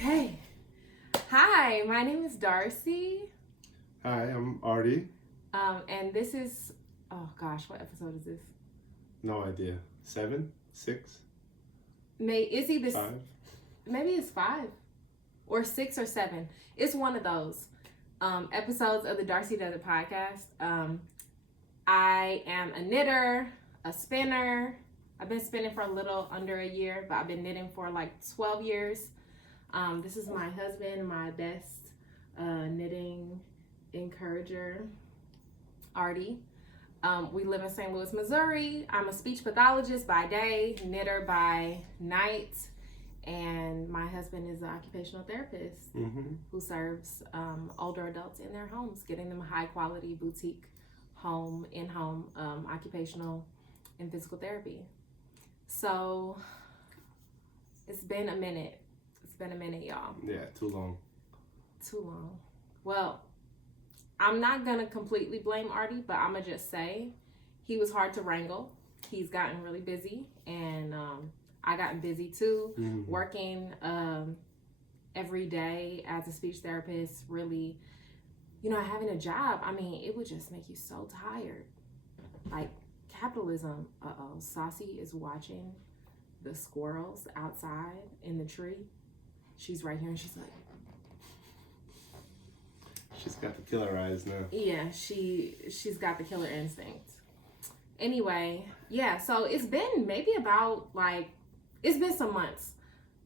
Okay. Hi, my name is Darcy. Hi, I'm Artie. And this is, oh gosh, what episode is this? No idea. 7? 6? It's either 5? Maybe it's 5 or 6 or 7. It's one of those episodes of the Darcidoesit podcast. I am a knitter, a spinner. I've been spinning for a little under a year, but I've been knitting for like 12 years. This is my husband, my best knitting encourager, Artie. We live in St. Louis, Missouri. I'm a speech pathologist by day, knitter by night, and my husband is an occupational therapist who serves older adults in their homes, getting them high quality boutique in-home occupational and physical therapy. So it's been a minute. It's been a minute, y'all. Yeah, too long. Too long. Well, I'm not gonna completely blame Artie, but I'm gonna just say he was hard to wrangle. He's gotten really busy, and I gotten busy too, working every day as a speech therapist. Really, having a job, I mean, it would just make you so tired. Like capitalism. Saucy is watching the squirrels outside in the tree. She's right here, and she's like, she's got the killer eyes now. yeah, she's got the killer instinct. Anyway, yeah, so it's been maybe about it's been some months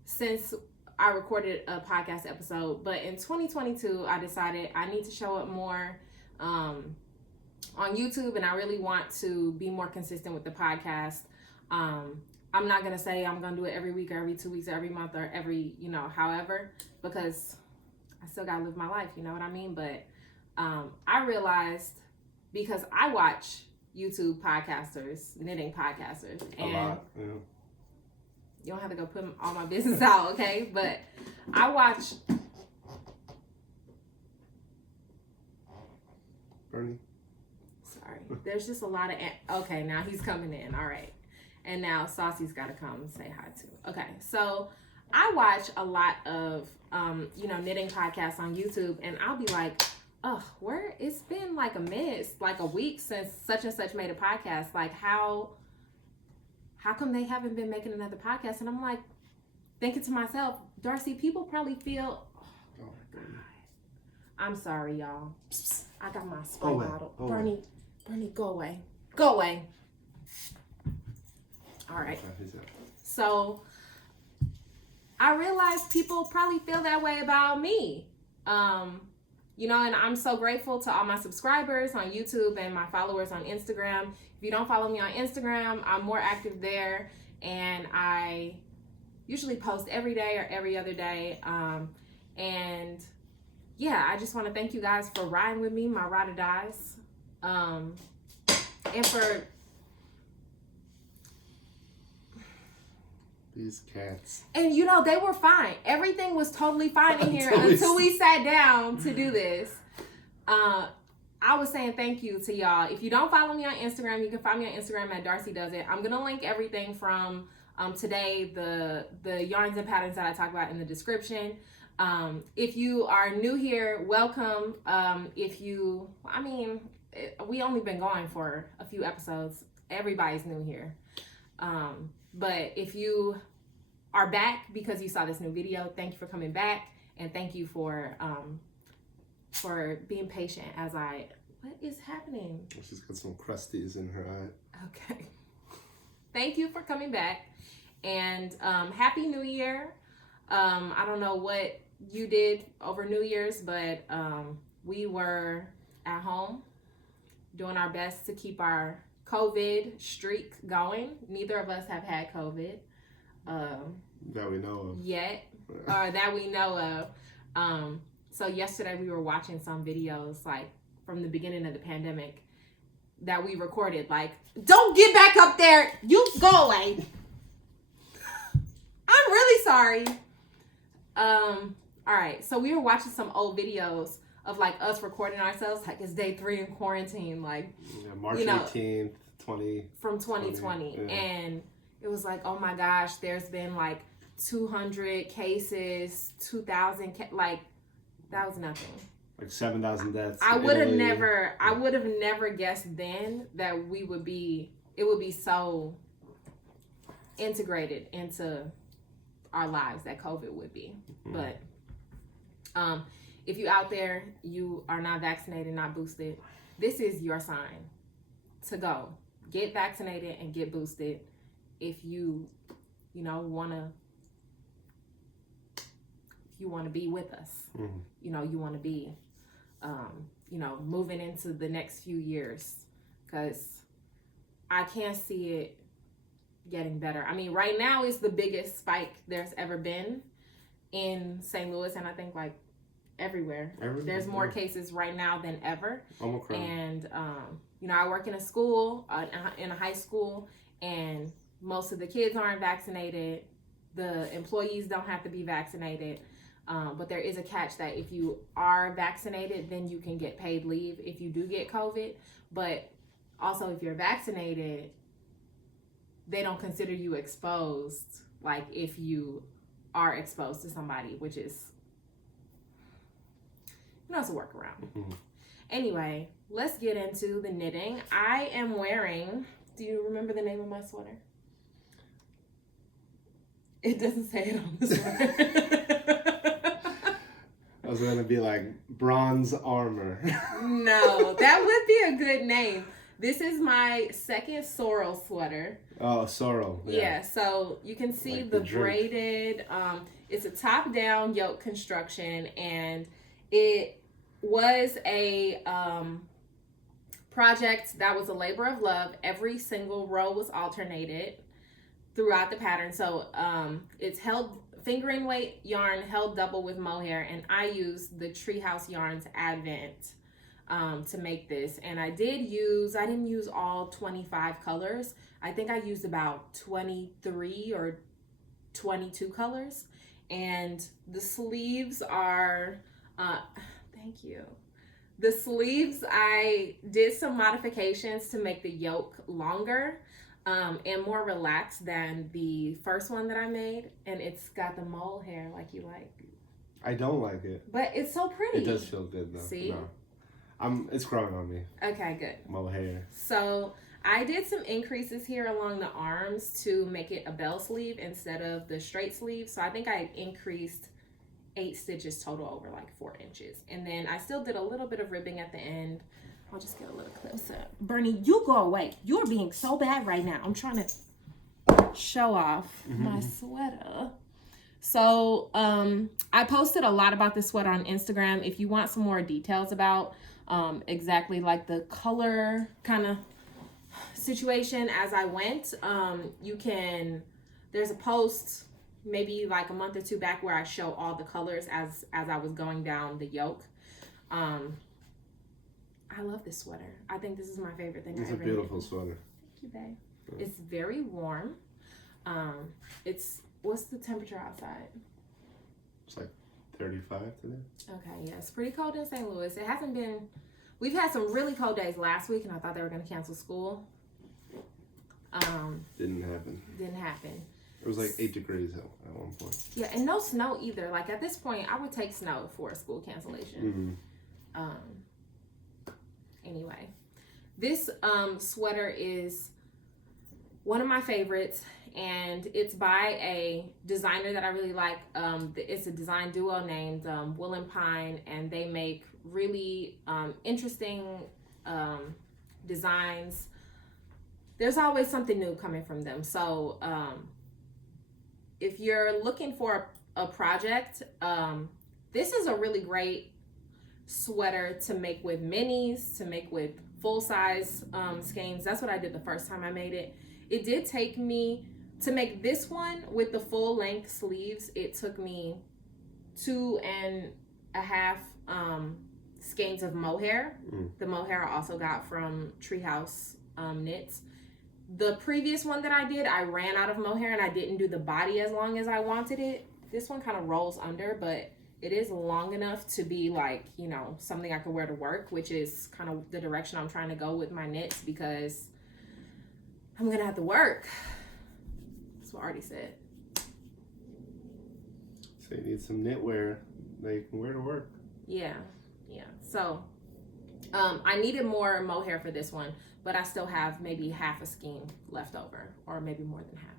since I recorded a podcast episode, but in 2022 I decided I need to show up more on YouTube, and I really want to be more consistent with the podcast. I'm not gonna say I'm gonna do it every week or every 2 weeks or every month or every however, because I still gotta live my life, you know what I mean? But I realized, because I watch YouTube podcasters, knitting podcasters, and a lot, yeah. You don't have to go put all my business out, okay? But I watch. Bernie. Sorry, there's just a lot of. Okay, now he's coming in. All right, and now Saucy's got to come say hi too. Okay, so I watch a lot of knitting podcasts on YouTube, and I'll be like, oh, it's been like a minute, it's like a week since such and such made a podcast. Like how come they haven't been making another podcast? And I'm like, thinking to myself, Darcy, people probably feel, oh my God. I'm sorry, y'all. I got my spray bottle. Bernie, go away. Go away. All right. So I realized people probably feel that way about me. And I'm so grateful to all my subscribers on YouTube and my followers on Instagram. If you don't follow me on Instagram, I'm more active there, and I usually post every day or every other day. And yeah, I just want to thank you guys for riding with me, my ride or dies. And for these cats. And they were fine. Everything was totally fine in here until we sat down to do this. I was saying thank you to y'all. If you don't follow me on Instagram, you can find me on Instagram at Darcidoesit. I'm gonna link everything from today, the yarns and patterns that I talk about in the description. If you are new here, welcome. We only been going for a few episodes. Everybody's new here. But if you are back because you saw this new video, thank you for coming back, and thank you for being patient as what is happening? She's got some crusties in her eye. Okay. Thank you for coming back, and Happy New Year. I don't know what you did over New Year's, but we were at home doing our best to keep our COVID streak going. Neither of us have had COVID. That we know of. Yet. Or that we know of. So yesterday we were watching some videos from the beginning of the pandemic that we recorded. Don't get back up there. You go away. I'm really sorry. All right. So we were watching some old videos of us recording ourselves. It's day 3 in quarantine. March 18th. From 2020. Yeah. And it was oh my gosh, there's been 200 cases, 2,000, like, that was nothing. Like 7,000 deaths. I would have never guessed then that it would be so integrated into our lives that COVID would be. Mm-hmm. But if you out there, you are not vaccinated, not boosted, this is your sign to go. Get vaccinated and get boosted if you want to be with us. Mm-hmm. You want to be moving into the next few years, because I can't see it getting better. I mean, right now is the biggest spike there's ever been in St. Louis, and I think like everywhere. There's more cases right now than ever. Omicron. And I work in a school, in a high school, and most of the kids aren't vaccinated. The employees don't have to be vaccinated. But there is a catch that if you are vaccinated, then you can get paid leave if you do get COVID. But also, if you're vaccinated, they don't consider you exposed, like if you are exposed to somebody, which is, it's a workaround. Mm-hmm. Anyway, let's get into the knitting. I am wearing, do you remember the name of my sweater? It doesn't say it on the sweater. I was going to be like bronze armor. No, that would be a good name. This is my second Sorrel sweater. Oh, Sorrel. Yeah, so you can see like the braided, it's a top-down yoke construction, and it was a project that was a labor of love. Every single row was alternated throughout the pattern. So it's held fingering weight yarn, held double with mohair, and I used the Treehouse yarns Advent to make this. And I didn't use all 25 colors. I think I used about 23 or 22 colors. And the sleeves are, thank you. The sleeves, I did some modifications to make the yoke longer and more relaxed than the first one that I made. And it's got the mole hair like you like. I don't like it. But it's so pretty. It does feel good though. See? No. It's growing on me. Okay, good. Mole hair. So I did some increases here along the arms to make it a bell sleeve instead of the straight sleeve. So I think I increased 8 stitches total over like 4 inches. And then I still did a little bit of ribbing at the end. I'll just get a little closer. Bernie, you go away. You're being so bad right now. I'm trying to show off my sweater. So I posted a lot about this sweater on Instagram. If you want some more details about exactly like the color kind of situation as I went, there's a post maybe like a month or 2 back where I show all the colors as I was going down the yoke. I love this sweater. I think this is my favorite thing I ever It's a beautiful sweater. Thank you, babe. Yeah. It's very warm. What's the temperature outside? It's like 35 today. Okay, yeah, it's pretty cold in St. Louis. It hasn't been, we've had some really cold days last week, and I thought they were going to cancel school. Didn't happen. It was like 8 degrees at one point. Yeah, and no snow either. Like at this point, I would take snow for a school cancellation. Mm-hmm. Anyway, this sweater is one of my favorites, and it's by a designer that I really like. It's a design duo named Will and Pine, and they make really interesting designs. There's always something new coming from them. So if you're looking for a project, this is a really great sweater to make with minis, to make with full-size skeins. That's what I did the first time I made it. It did take me, to make this one with the full-length sleeves, it took me 2.5 skeins of mohair. The mohair I also got from Treehouse Knits. The previous one that I did, I ran out of mohair and I didn't do the body as long as I wanted it. This one kind of rolls under, but it is long enough to be like, something I could wear to work, which is kind of the direction I'm trying to go with my knits, because I'm going to have to work. That's what I already said. So you need some knitwear that you can wear to work. Yeah. So I needed more mohair for this one, but I still have maybe half a skein left over, or maybe more than half.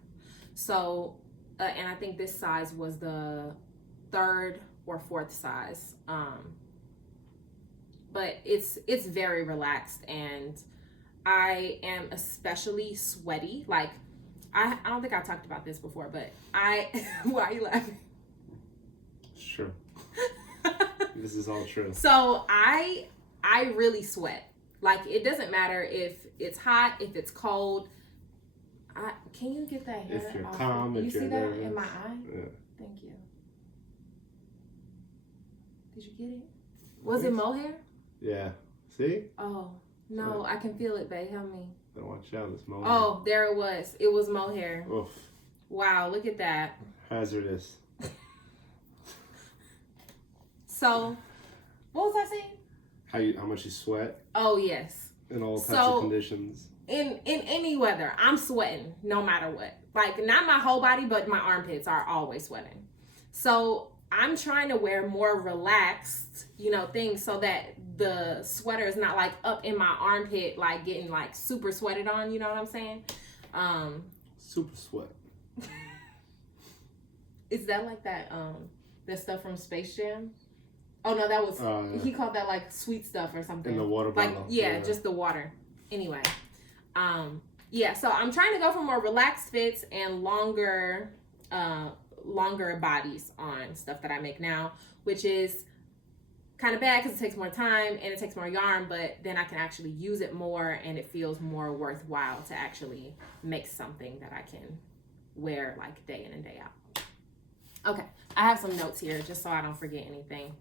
So, and I think this size was the 3rd or 4th size. But it's very relaxed, and I am especially sweaty. Like, I don't think I talked about this before, but why are you laughing? Sure. This is all true. So I really sweat. Like, it doesn't matter if it's hot, if it's cold. Can you get that hair if you're off? calm, You if see you're that nervous. in my eye? Yeah. Thank you. Did you get it? Was it mohair? Yeah. See? Oh, no, I can feel it, babe. Help me. Don't watch out, this mohair. Oh, there it was. It was mohair. Oof. Wow, look at that. Hazardous. So, what was I saying? How much you sweat Oh, yes. in all types of conditions. In any weather, I'm sweating no matter what. Like, not my whole body, but my armpits are always sweating. So I'm trying to wear more relaxed, things so that the sweater is not like up in my armpit, like getting like super sweated on. You know what I'm saying? Super sweat. Is that like that stuff from Space Jam? Oh no, that was yeah. he called that like sweet stuff or something. In the water bottle. Like just the water. Anyway, so I'm trying to go for more relaxed fits and longer bodies on stuff that I make now, which is kind of bad because it takes more time and it takes more yarn, but then I can actually use it more and it feels more worthwhile to actually make something that I can wear like day in and day out. Okay, I have some notes here just so I don't forget anything.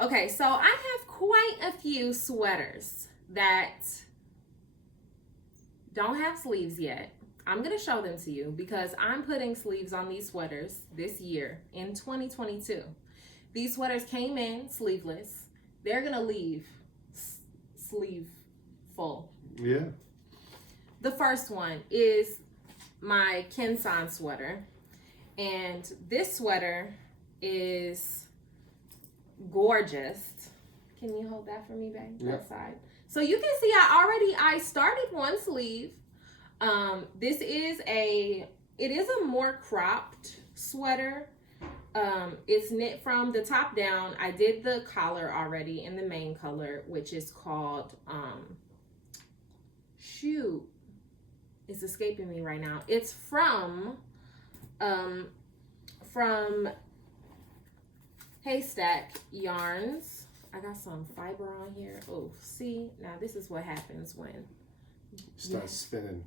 Okay, so I have quite a few sweaters that don't have sleeves yet. I'm going to show them to you because I'm putting sleeves on these sweaters this year in 2022. These sweaters came in sleeveless. They're going to leave sleeve full. Yeah. The first one is my Kinsan sweater. And this sweater is gorgeous. Can you hold that for me, babe? Yeah. That side. So you can see I started one sleeve. This is it is a more cropped sweater. It's knit from the top down. I did the collar already in the main color, which is called it's escaping me right now. It's from Haystack yarns. I got some fiber on here. Oh, see, now this is what happens when Start spinning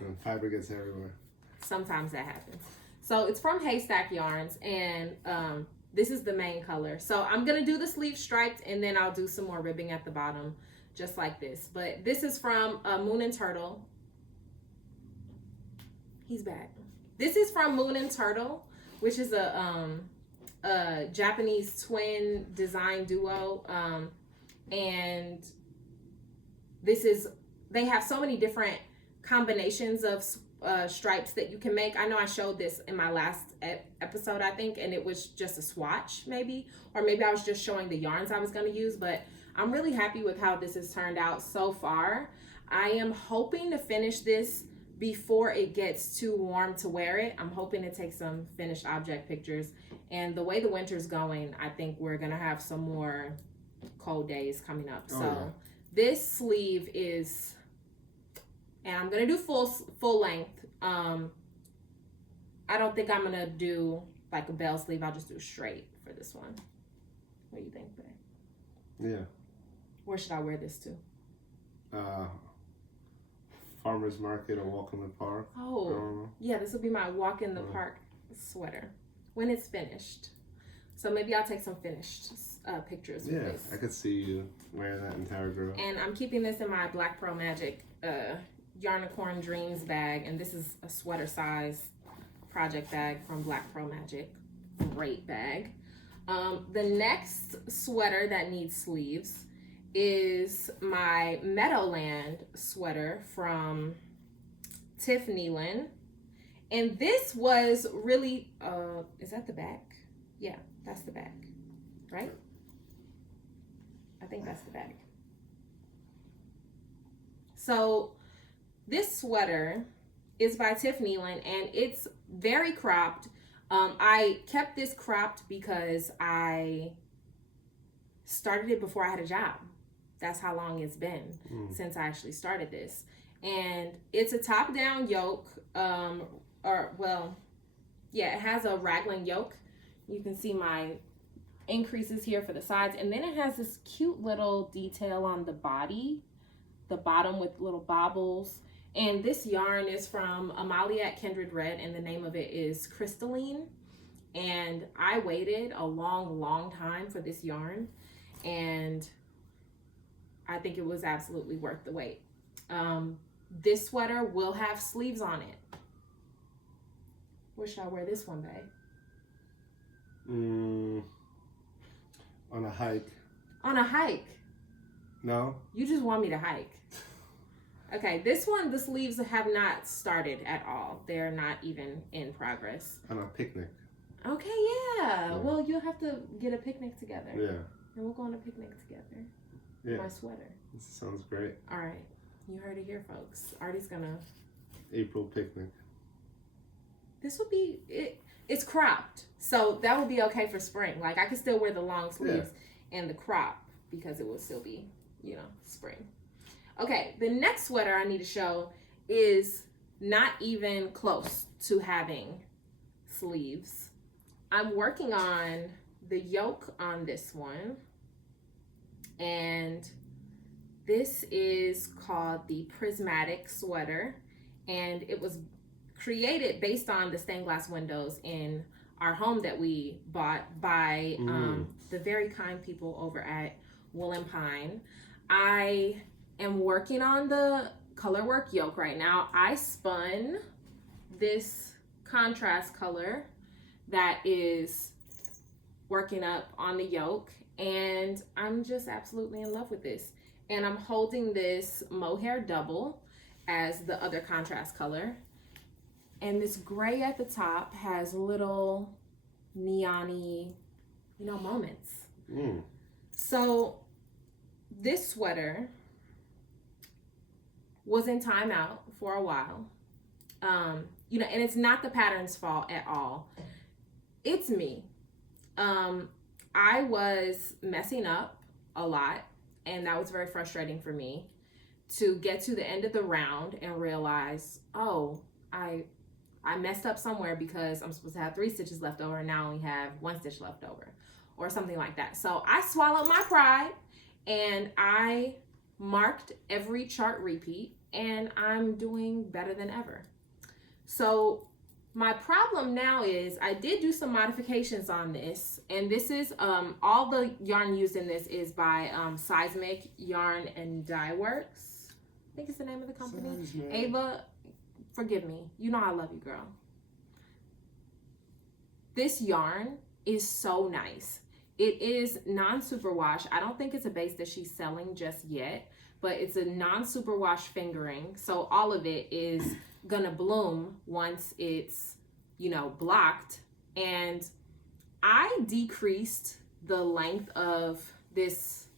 and fiber gets everywhere. Sometimes that happens. So it's from Haystack yarns, and this is the main color. So I'm gonna do the sleeve striped, and then I'll do some more ribbing at the bottom, just like this. But this is from Moon and Turtle. He's back. This is from Moon and Turtle, which is a Japanese twin design duo, and they have so many different combinations of stripes that you can make. I know I showed this in my last episode, I think, and it was just a swatch maybe, or maybe I was just showing the yarns I was going to use, but I'm really happy with how this has turned out so far. I am hoping to finish this before it gets too warm to wear it. I'm hoping to take some finished object pictures, and the way the winter's going, I think we're gonna have some more cold days coming up. So this sleeve is, and I'm gonna do full length. I don't think I'm gonna do like a bell sleeve. I'll just do straight for this one. What do you think, babe? Yeah. Where should I wear this to? Farmer's market or walk in the park. Oh, yeah, this will be my walk in the park sweater when it's finished. So maybe I'll take some finished pictures with this. I could see you wearing that in Tower Grove. And I'm keeping this in my Black Pearl Magic Yarnicorn Dreams bag, and this is a sweater size project bag from Black Pearl Magic. Great bag. The next sweater that needs sleeves is my Meadowland sweater from Neilan. And this was really, is that the back? Yeah, that's the back, right? I think that's the back. So this sweater is by Tiff Neilan, and it's very cropped. I kept this cropped because I started it before I had a job. That's how long it's been since I actually started this. And it's a top-down yoke, it has a raglan yoke. You can see my increases here for the sides, and then it has this cute little detail on the body, the bottom with little bobbles. And this yarn is from Amalia at Kindred Red, and the name of it is Crystalline. And I waited a long time for this yarn, and I think it was absolutely worth the wait. This sweater will have sleeves on it. Where should I wear this one, babe? On a hike. On a hike? No? You just want me to hike. Okay, this one, the sleeves have not started at all. They're not even in progress. On a picnic. Okay, yeah. Well, you'll have to get a picnic together. Yeah. And we'll go on a picnic together. Yeah. My sweater. This sounds great. All right. You heard it here, folks. Artie's gonna... April picnic. This would be... It's cropped. So that would be okay for spring. Like, I could still wear the long sleeves and the crop because it will still be, you know, spring. Okay, the next sweater I need to show is not even close to having sleeves. I'm working on the yoke on this one, and this is called the Prismatic sweater, and it was created based on the stained glass windows in our home that we bought by the very kind people over at Wool and Pine. I am working on the color work yoke right now. I spun this contrast color that is working up on the yoke, and I'm just absolutely in love with this. And I'm holding this Mohair double as the other contrast color. And this gray at the top has little neon-y, you know, moments. So this sweater was in timeout for a while. You know, and it's not the pattern's fault at all. It's me. I was messing up a lot, and that was very frustrating for me to get to the end of the round and realize, oh, I messed up somewhere because I'm supposed to have 3 stitches left over and now I only have 1 stitch left over or something like that. So I swallowed my pride and I marked every chart repeat, and I'm doing better than ever. So my problem now is I did do some modifications on this, and this is all the yarn used in this is by Seismic Yarn and Dye Works. I think it's the name of the company. Ava, forgive me. You know I love you, girl. This yarn is so nice. It is non-superwash. I don't think it's a base that she's selling just yet, but it's a non-superwash fingering. So all of it is gonna bloom once it's, you know, blocked. And I decreased the length of this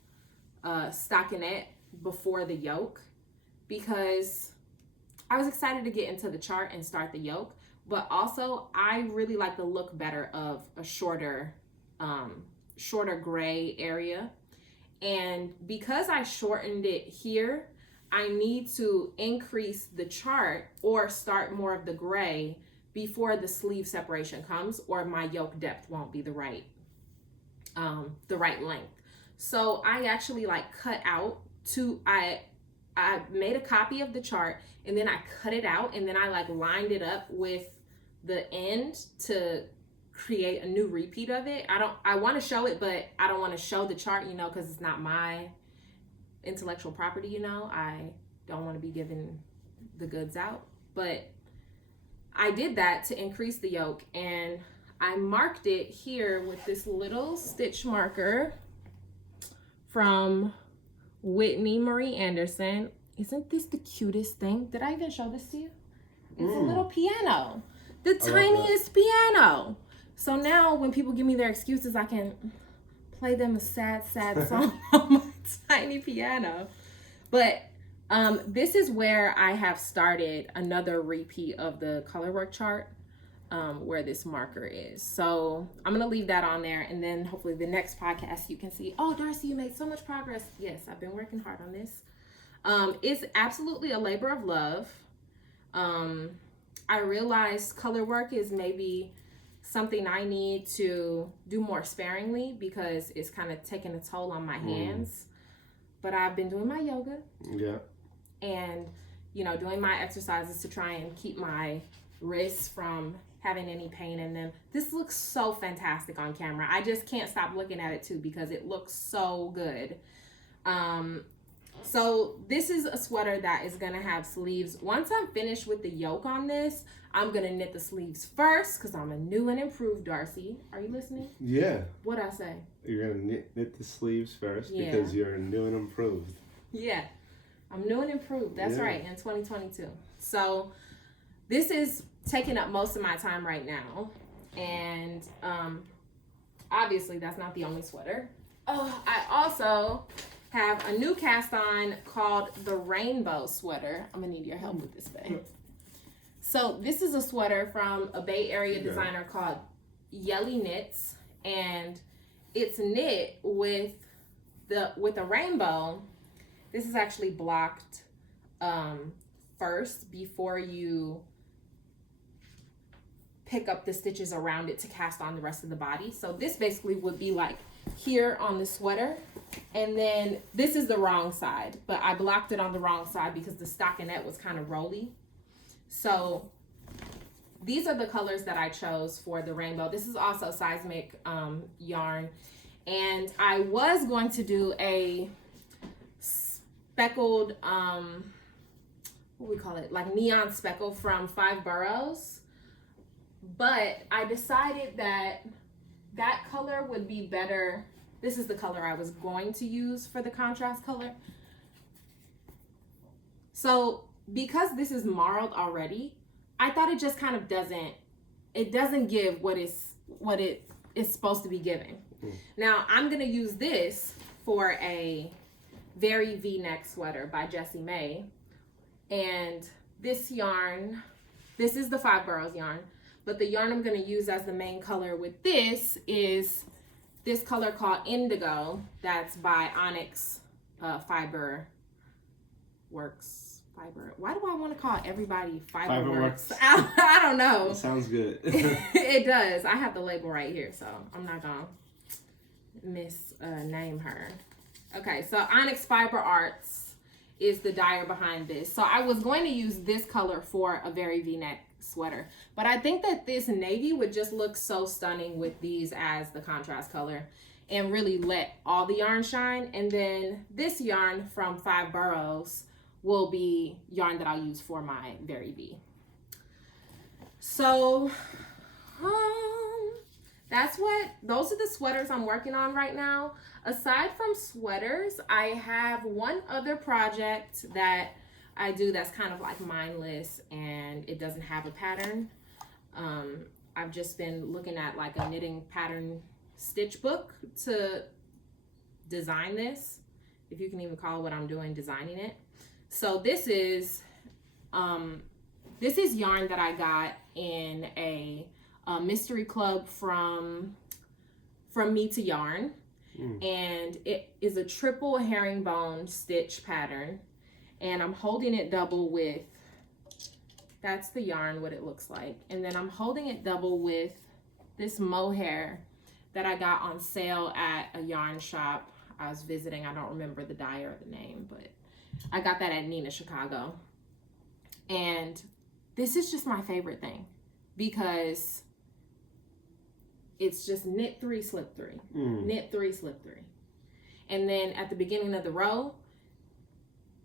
stockinette before the yoke because I was excited to get into the chart and start the yoke, but also I really like the look better of a shorter gray area. And because I shortened it here, I need to increase the chart or start more of the gray before the sleeve separation comes, or my yoke depth won't be the right length. So I actually like cut out I made a copy of the chart, and then I cut it out, and then I like lined it up with the end to create a new repeat of it. I want to show it, but I don't want to show the chart, you know, because it's not my intellectual property, you know. I don't want to be giving the goods out, but I did that to increase the yoke, and I marked it here with this little stitch marker from Whitney Marie Anderson. Isn't this the cutest thing? Did I even show this to you? It's a little piano, the tiniest piano. So now when people give me their excuses, I can play them a sad song on my tiny piano. But this is where I have started another repeat of the color work chart where this marker is. So I'm going to leave that on there. And then hopefully the next podcast you can see, oh, Darcy, you made so much progress. Yes, I've been working hard on this. It's absolutely a labor of love. I realized color work is maybe something I need to do more sparingly because it's kind of taking a toll on my hands. But I've been doing my yoga. Yeah. And, you know, doing my exercises to try and keep my wrists from having any pain in them. This looks so fantastic on camera. I just can't stop looking at it too because it looks so good. So this is a sweater that is going to have sleeves. Once I'm finished with the yoke on this, I'm going to knit the sleeves first because I'm a new and improved Darcy. Are you listening? Yeah. What'd I say? You're going to knit the sleeves first because you're new and improved. Yeah. I'm new and improved. That's right. In 2022. So this is taking up most of my time right now. And obviously that's not the only sweater. Oh, I also have a new cast on called the Reignbeaux sweater. I'm gonna need your help with this, babe. So this is a sweater from a Bay Area designer called Yelly Knits, and it's knit with a rainbow. This is actually blocked first before you pick up the stitches around it to cast on the rest of the body. So this basically would be like here on the sweater, and then this is the wrong side, but I blocked it on the wrong side because the stockinette was kind of rolly. So these are the colors that I chose for the Reignbeaux. This is also Seismic yarn, and I was going to do a speckled what we call it, like neon speckle from 5 Boroughs, but I decided that color would be better. This is the color I was going to use for the contrast color. So because this is marled already, I thought it just kind of doesn't give what it is supposed to be giving. Now I'm gonna use this for a very V-neck sweater by Jessie May, and this yarn, this is the 5 Boroughs yarn. But the yarn I'm going to use as the main color with this is this color called Indigo. That's by Onyx Fiber Works. Fiber. Why do I want to call everybody Fiber Works? I don't know. It sounds good. It does. I have the label right here, so I'm not going to misname her. Okay, so Onyx Fiber Arts is the dyer behind this. So I was going to use this color for a very V-neck sweater, but I think that this navy would just look so stunning with these as the contrast color and really let all the yarn shine. And then this yarn from 5 Boroughs will be yarn that I'll use for my very V. So those are the sweaters I'm working on right now. Aside from sweaters, I have one other project that I do that's kind of like mindless and it doesn't have a pattern. I've just been looking at like a knitting pattern stitch book to design this, if you can even call what I'm doing designing it. So this is yarn that I got in a mystery club from Me to Yarn, and it is a triple herringbone stitch pattern, and I'm holding it double with, that's the yarn, what it looks like, and then I'm holding it double with this mohair that I got on sale at a yarn shop I was visiting. I don't remember the dyer or the name, but I got that at Nina Chicago. And this is just my favorite thing because it's just knit 3, slip 3, knit 3, slip 3. And then at the beginning of the row,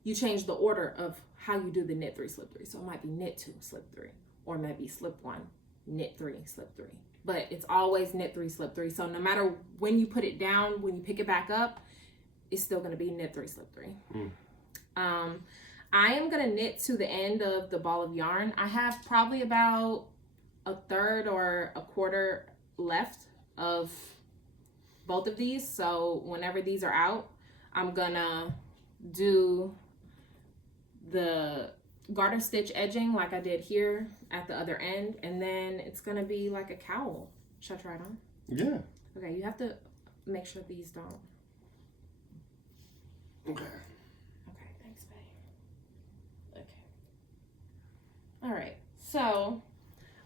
you change the order of how you do the knit 3, slip 3. So it might be knit 2, slip 3, or maybe slip 1, knit 3, slip 3. But it's always knit 3, slip 3. So no matter when you put it down, when you pick it back up, it's still going to be knit 3, slip 3. I am going to knit to the end of the ball of yarn. I have probably about a third or a quarter left of both of these. So whenever these are out, I'm gonna do the garter stitch edging like I did here at the other end, and then it's gonna be like a cowl. Should I try it on? Yeah. Okay, you have to make sure these don't. Okay. Okay, thanks, babe. Okay. All right, so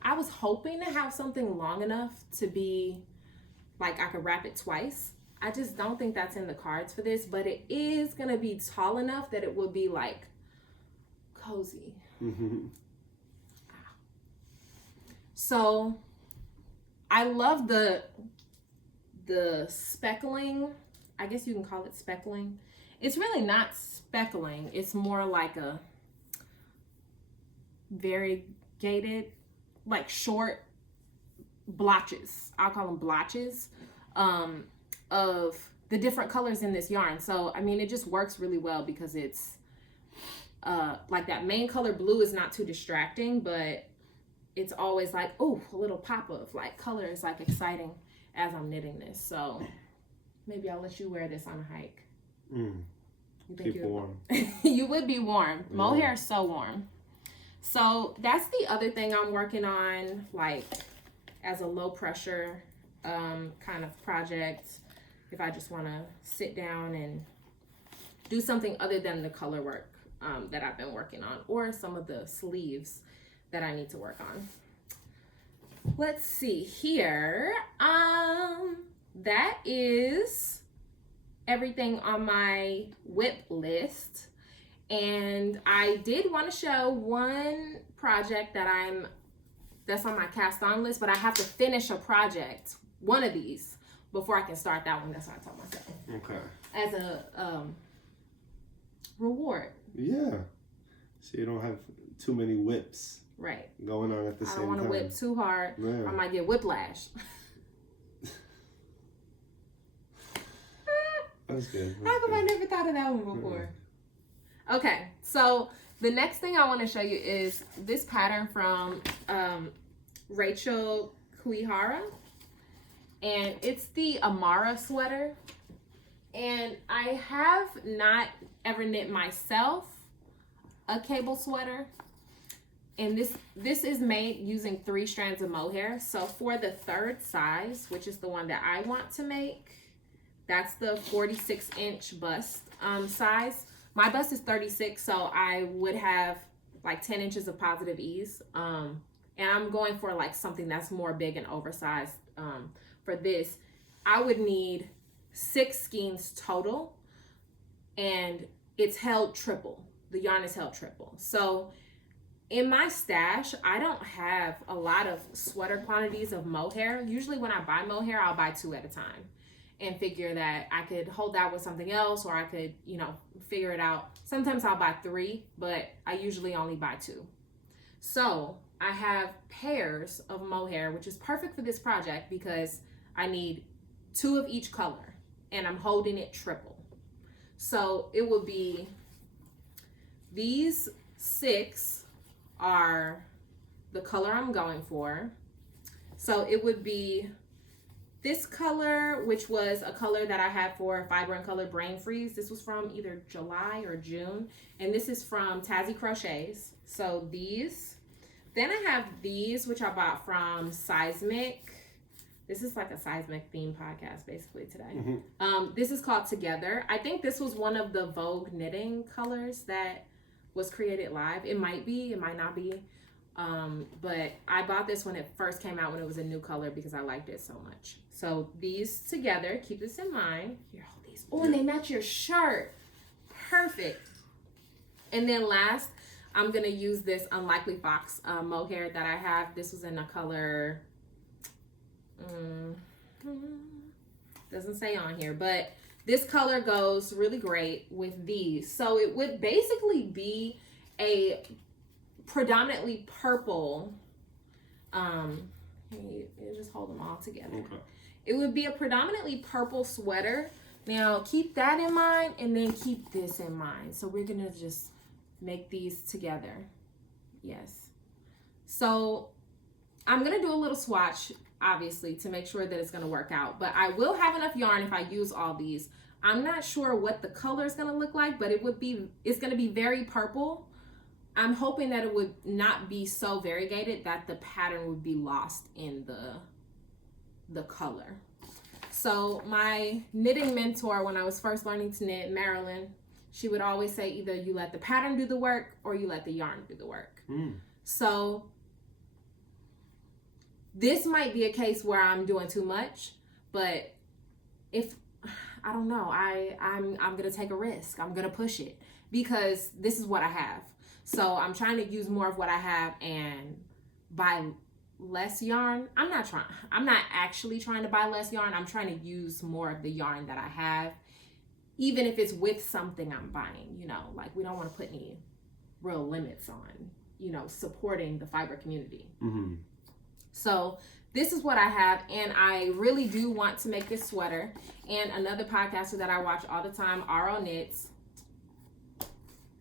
I was hoping to have something long enough to be like I could wrap it twice. I just don't think that's in the cards for this, but it is gonna be tall enough that it will be like cozy. So I love the speckling. I guess you can call it speckling. It's really not speckling. It's more like a variegated, like short blotches. I'll call them blotches of the different colors in this yarn. So, I mean, it just works really well because it's like that main color blue is not too distracting, but it's always like, oh, a little pop of like color is like exciting as I'm knitting this. So maybe I'll let you wear this on a hike. You think keep warm. You would be warm. Mohair is so warm. So that's the other thing I'm working on, like as a low pressure kind of project. If I just want to sit down and do something other than the color work that I've been working on, or some of the sleeves that I need to work on. Let's see here. That is everything on my WIP list. And I did want to show one project that's on my cast on list, but I have to finish a project, one of these, before I can start that one. That's what I told myself. Okay. As a reward. Yeah. So you don't have too many whips. Right. Going on at the same time. I don't want to whip too hard. Yeah. I might get whiplash. That's good. How come I never thought of that one before? Okay, so the next thing I want to show you is this pattern from Rachel Kurihara. And it's the Amara sweater. And I have not ever knit myself a cable sweater. And this is made using 3 strands of mohair. So for the 3rd size, which is the one that I want to make, that's the 46-inch bust size. My bust is 36, so I would have like 10 inches of positive ease. And I'm going for like something that's more big and oversized. For this, I would need 6 skeins total, and it's held triple. The yarn is held triple. So in my stash, I don't have a lot of sweater quantities of mohair. Usually when I buy mohair, I'll buy 2 at a time and figure that I could hold that with something else, or I could, you know, figure it out. Sometimes I'll buy 3, but I usually only buy 2. So I have pairs of mohair, which is perfect for this project because I need 2 of each color and I'm holding it triple. So it will be, these 6 are the color I'm going for. So it would be this color, which was a color that I had for Fiber and Color Brain Freeze. This was from either July or June. And this is from Tazzi Crochets. So these. Then I have these, which I bought from Seismic. This is like a Seismic theme podcast basically today. This is called Together. I think this was one of the Vogue knitting colors that was created live. It might be, it might not be. But I bought this when it first came out, when it was a new color, because I liked it so much. So these together, keep this in mind. Here, hold these. Oh, and they match your shirt. Perfect. And then last, I'm gonna use this Unlikley Fox mohair that I have. This was in a color, doesn't say on here, but this color goes really great with these. So it would basically be a predominantly purple, you just hold them all together. Okay. It would be a predominantly purple sweater. Now keep that in mind, and then keep this in mind. So we're gonna just make these together. Yes. So I'm gonna do a little swatch obviously, to make sure that it's going to work out. But I will have enough yarn if I use all these. I'm not sure what the color is going to look like, but it's going to be very purple. I'm hoping that it would not be so variegated that the pattern would be lost in the color. So my knitting mentor, when I was first learning to knit, Marilyn, she would always say either you let the pattern do the work or you let the yarn do the work. So this might be a case where I'm doing too much, but if, I don't know, I'm gonna take a risk. I'm gonna push it because this is what I have. So I'm trying to use more of what I have and buy less yarn. I'm not actually trying to buy less yarn. I'm trying to use more of the yarn that I have, even if it's with something I'm buying, you know, like we don't want to put any real limits on, you know, supporting the fiber community. So this is what I have, and I really do want to make this sweater. And another podcaster that I watch all the time, RO Knits,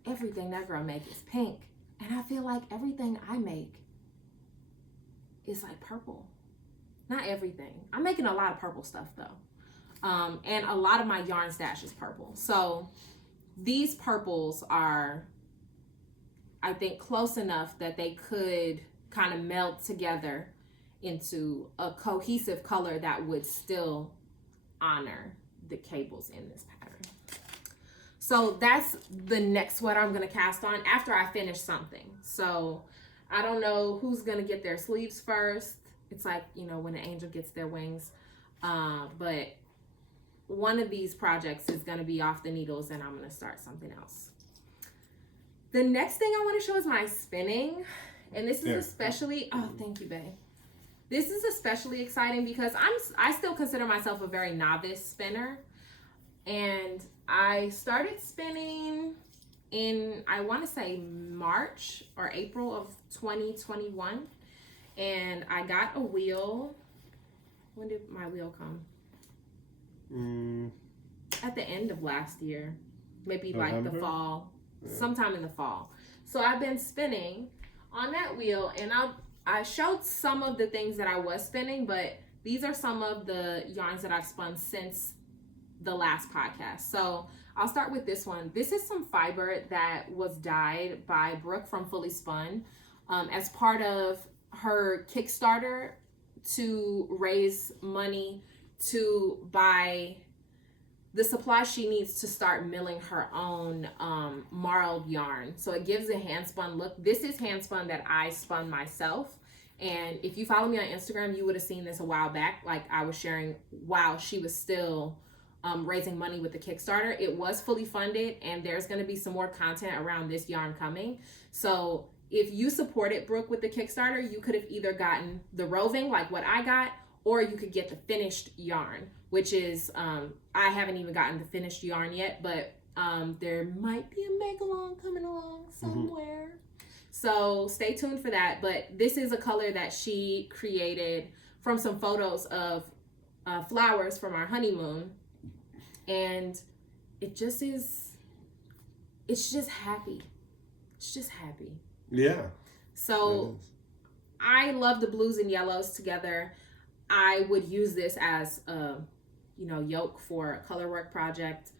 everything that girl makes is pink. And I feel like everything I make is like purple. Not everything. I'm making a lot of purple stuff though. And a lot of my yarn stash is purple. So these purples are, I think, close enough that they could kind of melt together into a cohesive color that would still honor the cables in this pattern. So that's the next sweater I'm gonna cast on after I finish something. So I don't know who's gonna get their sleeves first. It's like, you know, when an angel gets their wings. But one of these projects is gonna be off the needles and I'm gonna start something else. The next thing I wanna show is my spinning. And this is especially, oh, thank you, babe. This is especially exciting because I still consider myself a very novice spinner. And I started spinning in, I want to say March or April of 2021. And I got a wheel. When did my wheel come? At the end of last year. Maybe November? Like the fall. Yeah. Sometime in the fall. So I've been spinning on that wheel, and I showed some of the things that I was spinning, but these are some of the yarns that I've spun since the last podcast. So I'll start with this one. This is some fiber that was dyed by Brooke from Fully Spun as part of her Kickstarter to raise money to buy the supplies she needs to start milling her own marled yarn. So it gives a hand spun look. This is hand spun that I spun myself. And if you follow me on Instagram, you would have seen this a while back. Like I was sharing while she was still raising money with the Kickstarter. It was fully funded, and there's going to be some more content around this yarn coming. So if you supported Brooke with the Kickstarter, you could have either gotten the roving, like what I got, or you could get the finished yarn, which is, I haven't even gotten the finished yarn yet, but there might be a Meadowland coming along somewhere. So stay tuned for that. But this is a color that she created from some photos of flowers from our honeymoon. And it just is, it's just happy. It's just happy. Yeah. So I love the blues and yellows together. I would use this as a, you know, yoke for a color work project.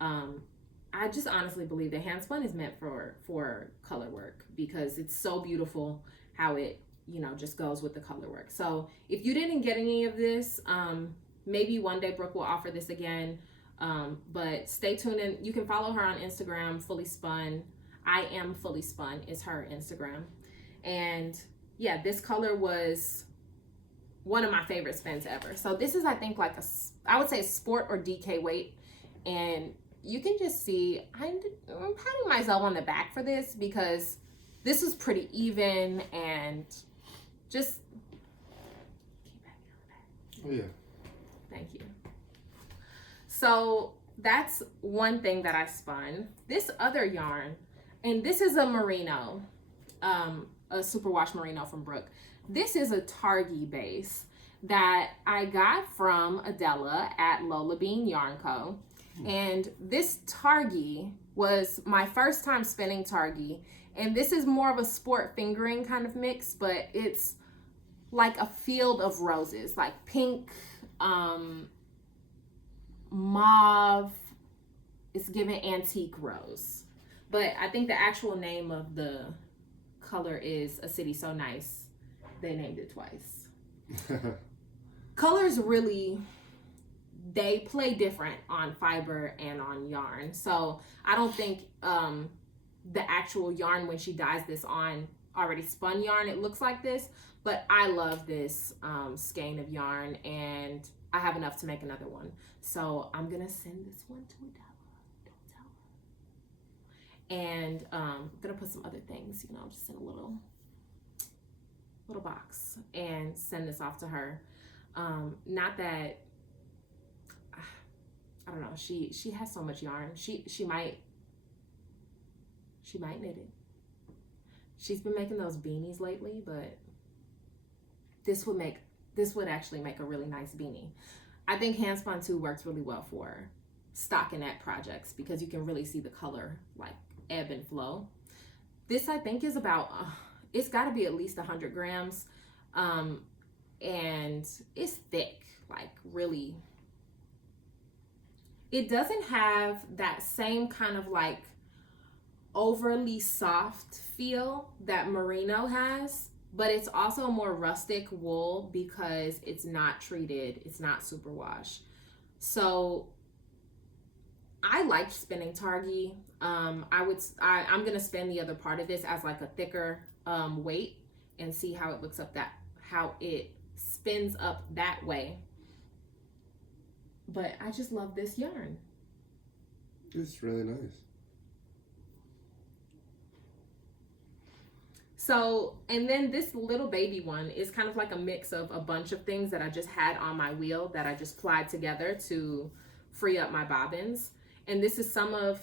I just honestly believe that hand spun is meant for color work because it's so beautiful how it, you know, just goes with the color work. So if you didn't get any of this, maybe one day Brooke will offer this again. But stay tuned, and you can follow her on Instagram, Fully Spun. I am Fully Spun is her Instagram. And yeah, this color was one of my favorite spins ever. So this is, I think, like I would say a sport or DK weight. And you can just see, I'm patting myself on the back for this because this is pretty even and just keep patting on the back. Oh yeah. Thank you. So that's one thing that I spun. This other yarn, and this is a merino, a superwash merino from Brooke. This is a Targhee base that I got from Adela at Lolabean Yarn Co. And this Targhee was my first time spinning Targhee. And this is more of a sport fingering kind of mix, but it's like a field of roses, like pink, mauve. It's giving antique rose. But I think the actual name of the color is A City So Nice. They named it twice. Colors really, they play different on fiber and on yarn. So I don't think the actual yarn, when she dyes this on already spun yarn, it looks like this. But I love this skein of yarn, and I have enough to make another one. So I'm gonna send this one to Adela. Don't tell her. And I'm gonna put some other things, you know, just in a little box and send this off to her. Not that, I don't know, she has so much yarn. She might knit it. She's been making those beanies lately, but this would actually make a really nice beanie. I think hand spun too works really well for stockinette projects because you can really see the color like ebb and flow. This I think is about it's got to be at least 100 grams, and it's thick, like really. It doesn't have that same kind of like overly soft feel that merino has, but it's also a more rustic wool because it's not treated, it's not superwash. So I liked spinning Targhee. I'm gonna spin the other part of this as like a thicker weight and see how it looks up how it spins up that way. But I just love this yarn. It's really nice. So, and then this little baby one is kind of like a mix of a bunch of things that I just had on my wheel that I just plied together to free up my bobbins. And this is some of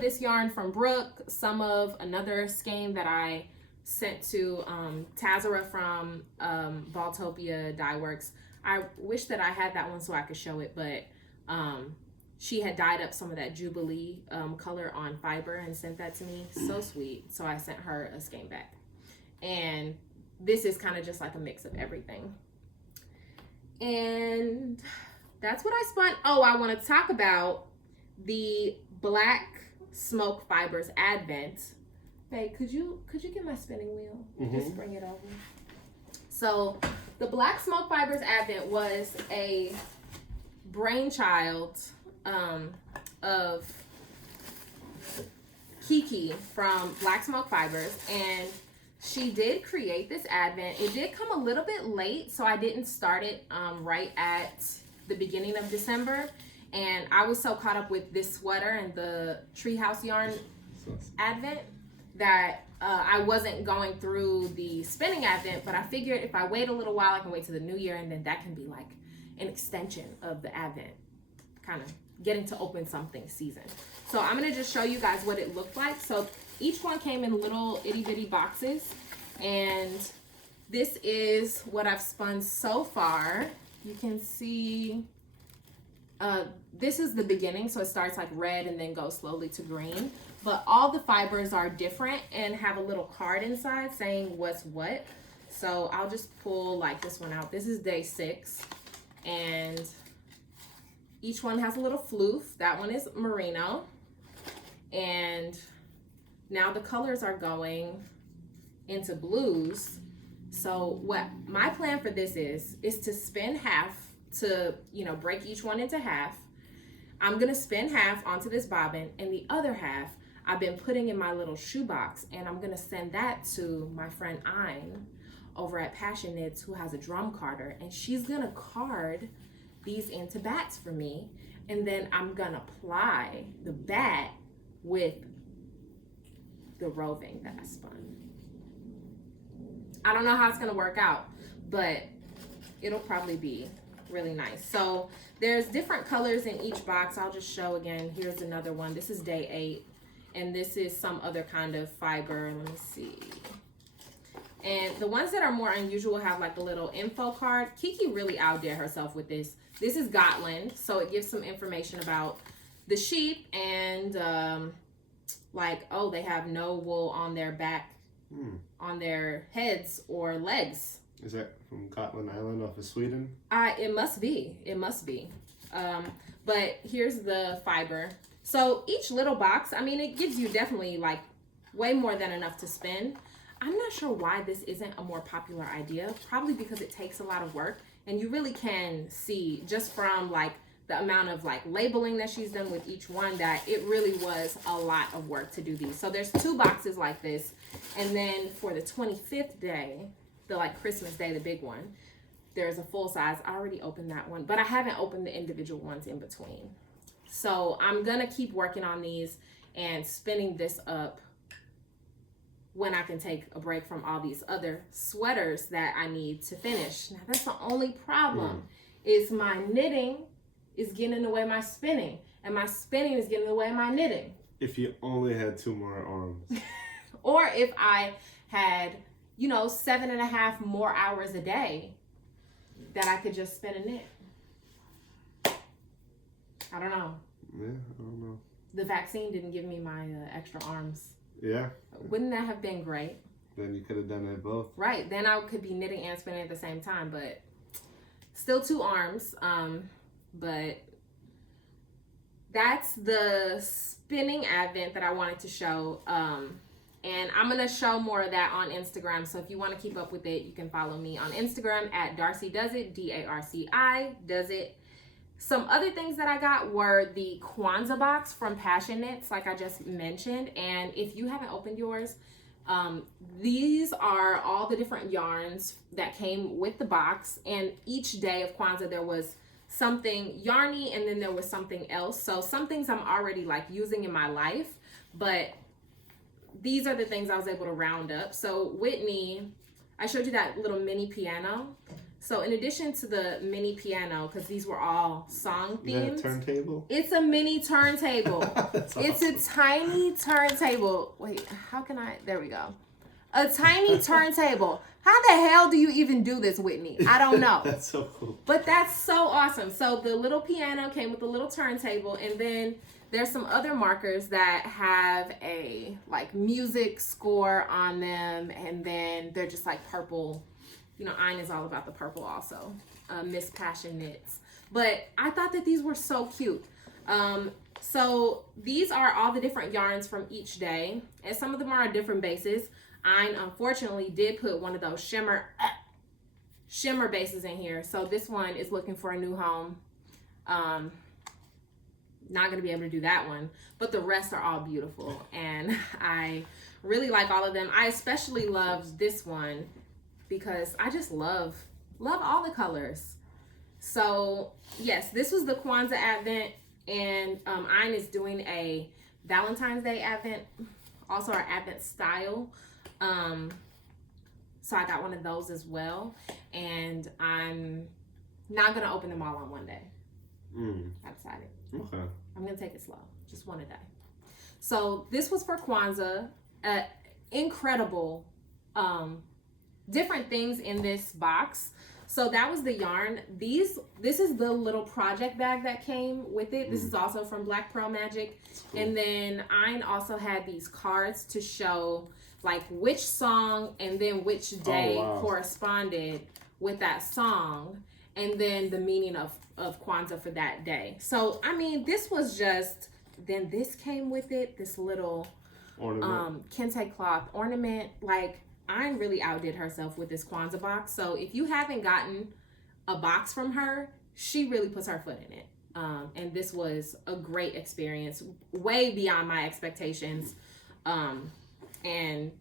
this yarn from Brooke, some of another skein that I sent to Tazzi from Baltopia Dye Works. I wish that I had that one so I could show it, but she had dyed up some of that Jubilee color on fiber and sent that to me. So sweet. So I sent her a skein back. And this is kind of just like a mix of everything. And that's what I spun. Oh, I want to talk about the Black Smoke Fibers Advent. Babe, could you get my spinning wheel? Mm-hmm. Just bring it over. So the Black Smoke Fibers Advent was a brainchild of Kiki from Black Smoke Fibers, and she did create this advent. It did come a little bit late, so I didn't start it right at the beginning of December, and I was so caught up with this sweater and the Treehouse yarn advent that I wasn't going through the spinning advent, but I figured if I wait a little while, I can wait to the new year, and then that can be like an extension of the advent, kind of getting to open something season. So I'm gonna just show you guys what it looked like. So each one came in little itty bitty boxes, and this is what I've spun so far. You can see this is the beginning, so it starts like red and then goes slowly to green, but all the fibers are different and have a little card inside saying what's what. So I'll just pull like this one out. This is day 6, and each one has a little floof. That one is merino, and now the colors are going into blues. So what my plan for this is to spin half to, you know, break each one into half. I'm gonna spin half onto this bobbin, and the other half I've been putting in my little shoebox, and I'm gonna send that to my friend Ayn over at PassionKnits, who has a drum carder, and she's gonna card these into bats for me, and then I'm gonna ply the bat with the roving that I spun. I don't know how it's gonna work out, but it'll probably be really nice. So there's different colors in each box. I'll just show again. Here's another one. This is day 8, and this is some other kind of fiber. Let me see. And the ones that are more unusual have like a little info card. Kiki really outdid herself with this. This is Gotland, so it gives some information about the sheep and like, oh, they have no wool on their back, on their heads or legs. Is that from Gotland Island off of Sweden? It must be. It must be. But here's the fiber. So each little box, I mean, it gives you definitely like way more than enough to spend. I'm not sure why this isn't a more popular idea. Probably because it takes a lot of work, and you really can see just from like the amount of like labeling that she's done with each one that it really was a lot of work to do these. So there's 2 boxes like this, and then for the 25th day, the like Christmas day, the big one, there's a full size. I already opened that one, but I haven't opened the individual ones in between. So I'm gonna keep working on these and spinning this up when I can take a break from all these other sweaters that I need to finish. Now that's the only problem is my knitting is getting in the way of my spinning, and my spinning is getting in the way of my knitting. If you only had 2 more arms. Or if I had, you know, 7.5 more hours a day that I could just spin and knit. I don't know. Yeah, I don't know. The vaccine didn't give me my extra arms. Yeah. Wouldn't that have been great? Then you could have done it both. Right. Then I could be knitting and spinning at the same time, but still 2 arms. But that's the spinning advent that I wanted to show. And I'm going to show more of that on Instagram. So if you want to keep up with it, you can follow me on Instagram at Darcidoesit, DARCI, does it. Some other things that I got were the Kwanza box from PassionKnits, like I just mentioned. And if you haven't opened yours, these are all the different yarns that came with the box. And each day of Kwanza, there was something yarny and then there was something else. So some things I'm already like using in my life, but these are the things I was able to round up. So Whitney, I showed you that little mini piano. So in addition to the mini piano, because these were all song themed. Is that a turntable? It's a mini turntable. It's awesome. A tiny turntable. Wait, how can I? There we go. A tiny turntable. How the hell do you even do this, Whitney? I don't know. That's so cool. But that's so awesome. So the little piano came with a little turntable, and then there's some other markers that have a like music score on them, and then they're just like purple. You know, Ayn is all about the purple also. Miss PassionKnits. But I thought that these were so cute. So these are all the different yarns from each day, and some of them are on different bases. Ayn unfortunately did put one of those shimmer bases in here. So this one is looking for a new home. Not gonna be able to do that one, but the rest are all beautiful, and I really like all of them. I especially love this one because I just love all the colors. So yes, this was the Kwanzaa Advent, and Ayn is doing a Valentine's Day Advent, also our Advent style. So I got one of those as well, and I'm not gonna open them all on one day. I decided. Okay. I'm gonna take it slow, just one a day. So this was for Kwanzaa. Incredible different things in this box. So that was the yarn. This is the little project bag that came with it. This is also from Black Pearl Magic. Cool. And then Ayn also had these cards to show like which song and then which day corresponded with that song, and then the meaning of Kwanzaa for that day. So I mean, this was just, then this came with it, this little ornament. Kente cloth ornament. Like, Ayn really outdid herself with this Kwanzaa box. So if you haven't gotten a box from her, she really puts her foot in it. And this was a great experience, way beyond my expectations. And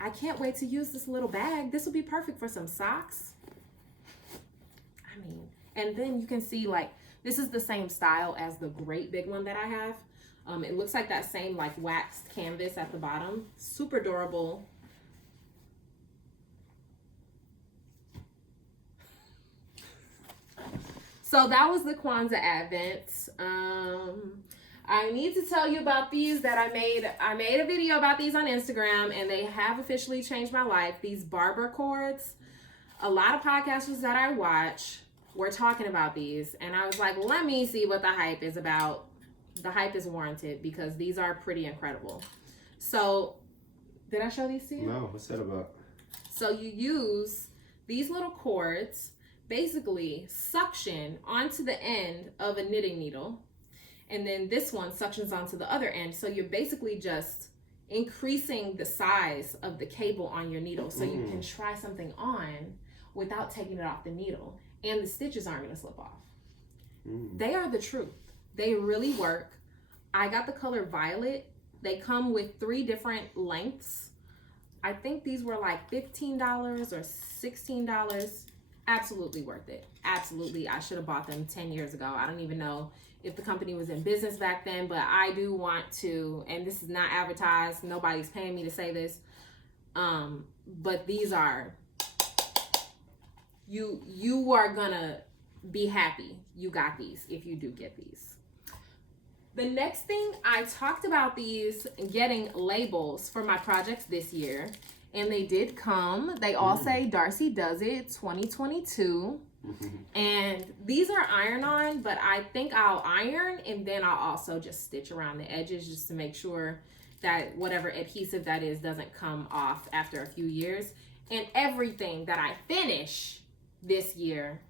I can't wait to use this little bag. This will be perfect for some socks. I mean, and then you can see like, this is the same style as the great big one that I have. It looks like that same like waxed canvas at the bottom. Super adorable. So that was the Kwanzaa Advents. I need to tell you about these that I made a video about these on Instagram, and they have officially changed my life. These barber cords. A lot of podcasters that I watch were talking about these, and I was like, let me see what the hype is about. The hype is warranted because these are pretty incredible. So, did I show these to you? No, what's that about? So you use these little cords, basically suction onto the end of a knitting needle, and then this one suctions onto the other end. So you're basically just increasing the size of the cable on your needle so you can try something on without taking it off the needle, and the stitches aren't going to slip off. They are the truth. They really work. I got the color violet. They come with 3 different lengths. I think these were like $15 or $16. Absolutely worth it. Absolutely. I should have bought them 10 years ago. I don't even know if the company was in business back then, but I do want to, and this is not advertised, nobody's paying me to say this, but these are, you are gonna be happy you got these if you do get these. The next thing, I talked about these getting labels for my projects this year, and they did come. They all say Darcidoesit 2022. And these are iron-on, but I think I'll iron and then I'll also just stitch around the edges just to make sure that whatever adhesive that is doesn't come off after a few years. And everything that I finish this year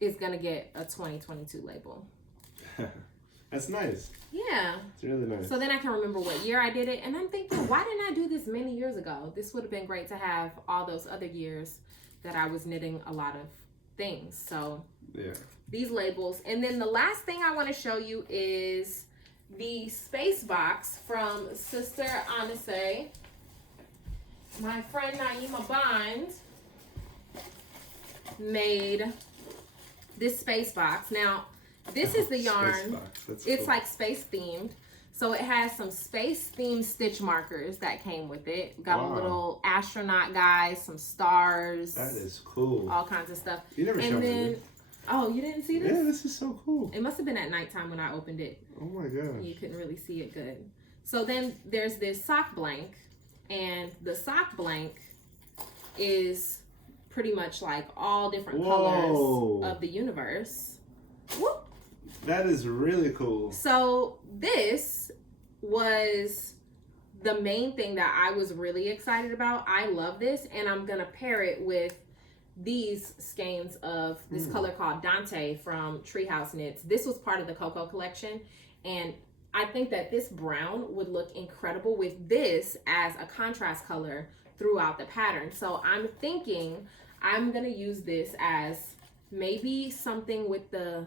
is gonna get a 2022 label. That's nice. Yeah. It's really nice. So then I can remember what year I did it, and I'm thinking, why didn't I do this many years ago? This would have been great to have all those other years that I was knitting a lot of things. So yeah, these labels. And then the last thing I want to show you is the space box from Sister Onyx. My friend Naima Bond made this space box. Now this is the yarn. It's cool. Like space themed. So it has some space themed stitch markers that came with it. Got a little astronaut guys, some stars. That is cool. All kinds of stuff. You never showed me. Oh, you didn't see this? Yeah, this is so cool. It must have been at nighttime when I opened it. Oh my gosh. You couldn't really see it good. So then there's this sock blank, and the sock blank is pretty much like all different colors of the universe. Whoop. That is really cool. So this was the main thing that I was really excited about. I love this, and I'm gonna pair it with these skeins of this color called Dante from Treehouse Knits. This was part of the Cocoa collection, and I think that this brown would look incredible with this as a contrast color throughout the pattern. So I'm thinking I'm gonna use this as maybe something with the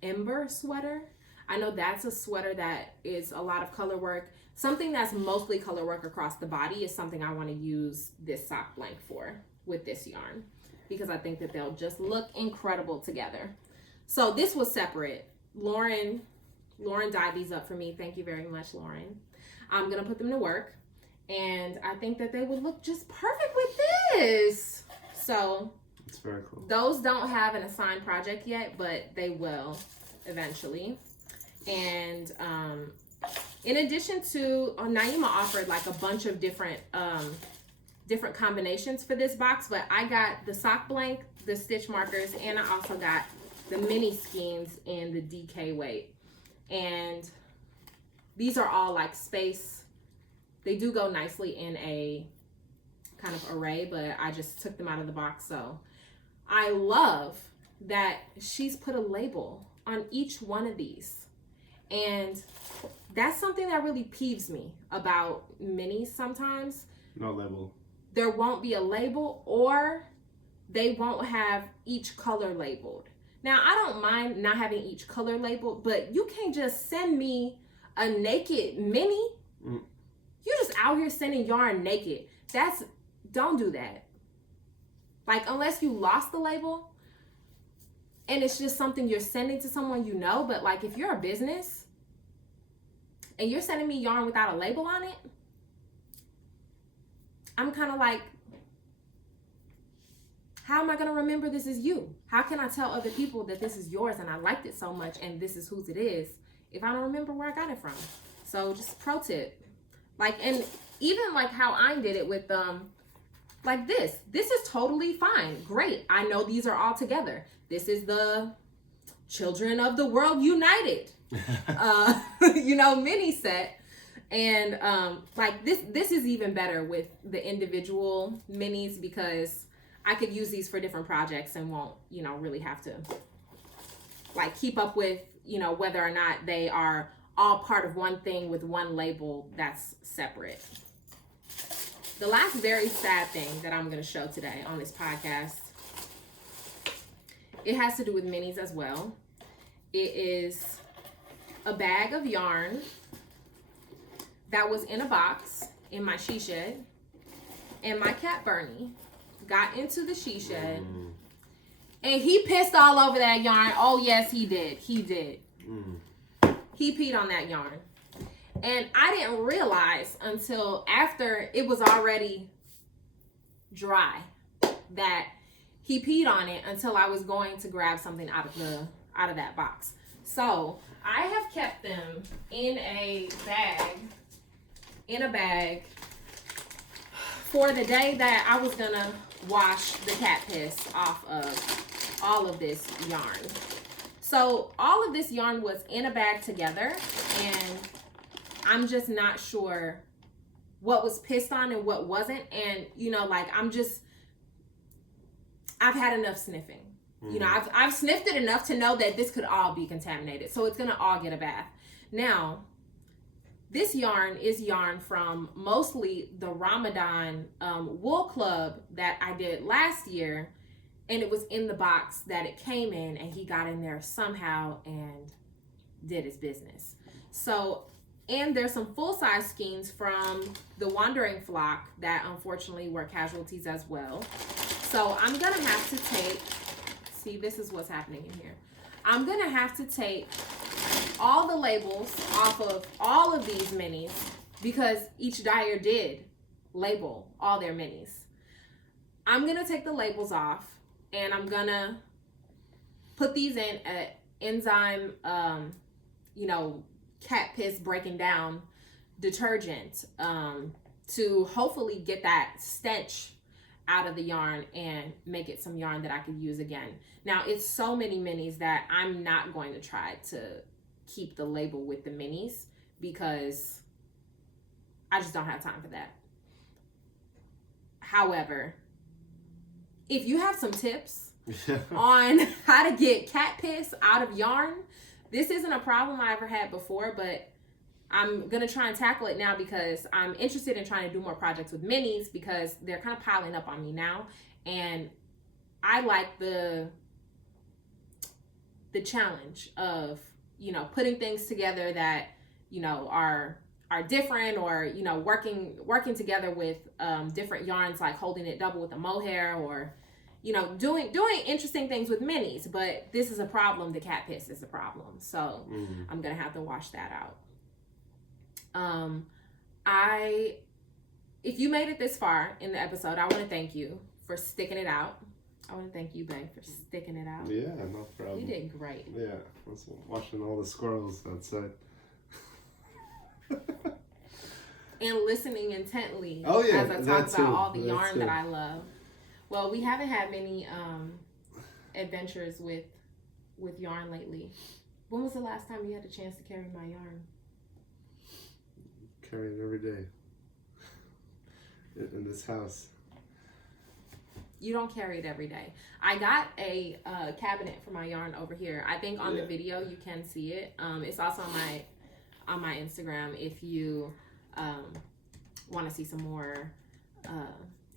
Ember sweater. I know that's a sweater that is a lot of color work. Something that's mostly color work across the body is something I want to use this sock blank for with this yarn, because I think that they'll just look incredible together. So this was separate. Lauren dyed these up for me. Thank you very much, Lauren. I'm gonna put them to work, and I think that they would look just perfect with this. So it's very cool. Those don't have an assigned project yet, but they will eventually. And in addition to, Naima offered like a bunch of different combinations for this box, but I got the sock blank, the stitch markers, and I also got the mini skeins in the DK weight. And these are all like space. They do go nicely in a kind of array, but I just took them out of the box. So I love that she's put a label on each one of these. And that's something that really peeves me about minis sometimes. No label. There won't be a label, or they won't have each color labeled. Now, I don't mind not having each color labeled, but you can't just send me a naked mini. You're just out here sending yarn naked. Don't do that. Like, unless you lost the label and it's just something you're sending to someone you know, but like if you're a business and you're sending me yarn without a label on it, I'm kind of like, how am I going to remember this is you? How can I tell other people that this is yours and I liked it so much and this is whose it is if I don't remember where I got it from? So just pro tip. Like, and even like how I did it with like this is totally fine. Great. I know these are all together. This is the Children of the World United, mini set. And like this is even better with the individual minis because I could use these for different projects and won't, you know, really have to like keep up with, you know, whether or not they are all part of one thing with one label that's separate. The last very sad thing that I'm going to show today on this podcast, it has to do with minis as well. It is a bag of yarn that was in a box in my she shed, and my cat Bernie got into the she shed and he pissed all over that yarn. Oh yes, he did. He peed on that yarn. And I didn't realize until after it was already dry that he peed on it until I was going to grab something out of that box. So I have kept them in a bag for the day that I was gonna wash the cat piss off of all of this yarn. So all of this yarn was in a bag together, and I'm just not sure what was pissed on and what wasn't. And, you know, like, I've had enough sniffing. You know, I've sniffed it enough to know that this could all be contaminated. So it's going to all get a bath. Now, this yarn is yarn from mostly the Ramadan wool club that I did last year. And it was in the box that it came in, and he got in there somehow and did his business. So, and there's some full-size skeins from the Wandering Flock that unfortunately were casualties as well. So I'm gonna have to take, see, this is what's happening in here. I'm gonna have to take all the labels off of all of these minis because each dyer did label all their minis. I'm gonna take the labels off, and I'm gonna put these in an enzyme, you know, cat piss breaking down detergent to hopefully get that stench out of the yarn and make it some yarn that I could use again. Now, it's so many minis that I'm not going to try to keep the label with the minis because I just don't have time for that. However, if you have some tips on how to get cat piss out of yarn, this isn't a problem I ever had before, but I'm going to try and tackle it now because I'm interested in trying to do more projects with minis because they're kind of piling up on me now. And I like the challenge of, you know, putting things together that, you know, are different, or, you know, working together with different yarns, like holding it double with a mohair, or, you know, doing interesting things with minis. But this is a problem. The cat piss is a problem. So I'm going to have to wash that out. If you made it this far in the episode, I want to thank you for sticking it out. I want to thank you, babe, for sticking it out. Yeah, no problem. You did great. Yeah, I was watching all the squirrels outside. And listening intently as I talk about all the yarn that I love. Well, we haven't had many adventures with yarn lately. When was the last time you had a chance to carry my yarn? Carry it every day in this house. You don't carry it every day. I got a cabinet for my yarn over here. I think on the video you can see it. It's also on my Instagram if you want to see some more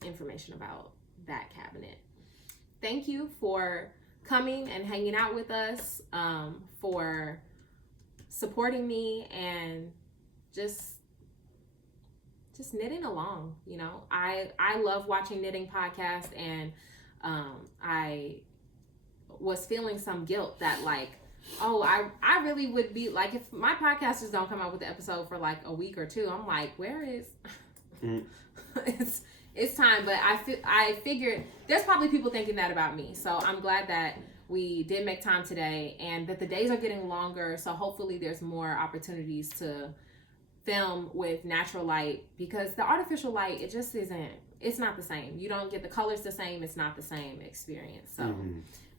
information about that cabinet. Thank you for coming and hanging out with us, for supporting me, and just knitting along. You know, I love watching knitting podcasts, and I was feeling some guilt that, like, oh, I really would be like, if my podcasters don't come out with the episode for like a week or two, I'm like, where is it's time. But I figured there's probably people thinking that about me, so I'm glad that we did make time today, and that the days are getting longer, so hopefully there's more opportunities to film with natural light, because the artificial light, it just isn't, it's not the same. You don't get the colors the same. It's not the same experience. So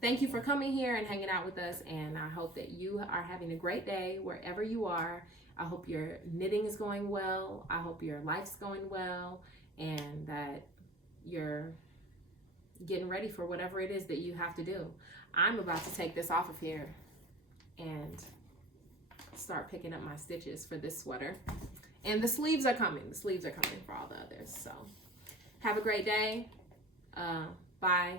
thank you for coming here and hanging out with us. And I hope that you are having a great day wherever you are. I hope your knitting is going well. I hope your life's going well, and that you're getting ready for whatever it is that you have to do. I'm about to take this off of here and start picking up my stitches for this sweater. And the sleeves are coming. The sleeves are coming for all the others. So have a great day. Bye.